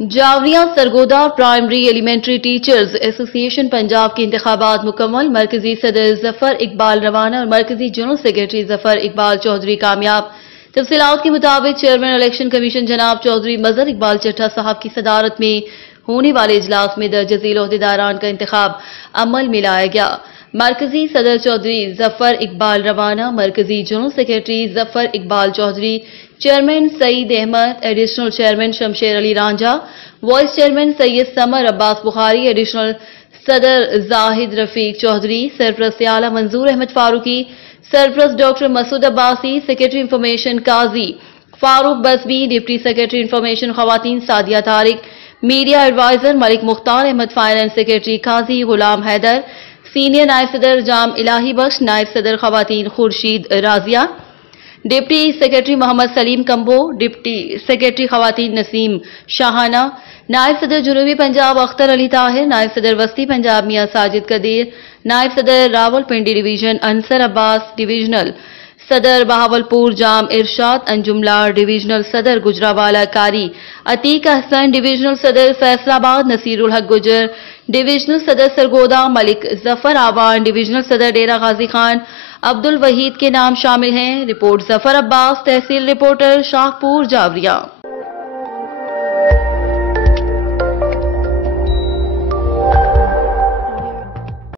جاوریاں Sargodha primary elementary teachers ایسوسی ایشن پنجاب کے انتخابات مکمل، مرکزی صدر ظفر اقبال روانہ اور مرکزی جنرل سیکرٹری ظفر اقبال چودھری کامیاب۔ تفصیلات کے مطابق چیئرمین الیکشن کمیشن جناب چودھری مظہر اقبال چٹھا صاحب کی صدارت میں ہونے والے اجلاس میں درج ذیل عہدیداران کا انتخاب عمل میں لایا گیا۔ مرکزی صدر چودھری ظفر اقبال روانہ، مرکزی جنرل سیکرٹری ظفر اقبال چودھری، چیئرمین سعید احمد، ایڈیشنل چیئرمین شمشیر علی رانجھا، وائس چیئرمین سید سمر عباس بخاری، ایڈیشنل صدر زاہد رفیق چودھری، سرپرست اعلیٰ منظور احمد فاروقی، سرپرست ڈاکٹر مسعود عباسی، سیکرٹری انفارمیشن قاضی فاروق بزمی، ڈپٹی سیکرٹری انفارمیشن خواتین سعدیہ طارق، میڈیا ایڈوائزر ملک مختار احمد، فائنانس سیکرٹری قاضی غلام حیدر، سینئر نائب صدر جام الہی بخش، نائب صدر خواتین خورشید رازیہ، ڈپٹی سیکرٹری محمد سلیم کمبو، ڈپٹی سیکرٹری خواتین نسیم شاہانہ، نائب صدر جنوبی پنجاب اختر علی طاہر، نائب صدر وسطی پنجاب میاں ساجد قدیر، نائب صدر راول پنڈی ڈویژن انصر عباس، ڈویژنل صدر بہاولپور جام ارشاد انجم لار، ڈویژنل صدر گجراوالا کاری عتیق احسن، ڈویژنل صدر فیصل آباد نصیر الحق گجر، ڈویژنل صدر سرگودا ملک ظفر آوان، ڈویژنل صدر ڈیرہ غازی خان عبد الوحید کے نام شامل ہیں۔ رپورٹ ظفر عباس، تحصیل رپورٹر شاہپور جاوریہ۔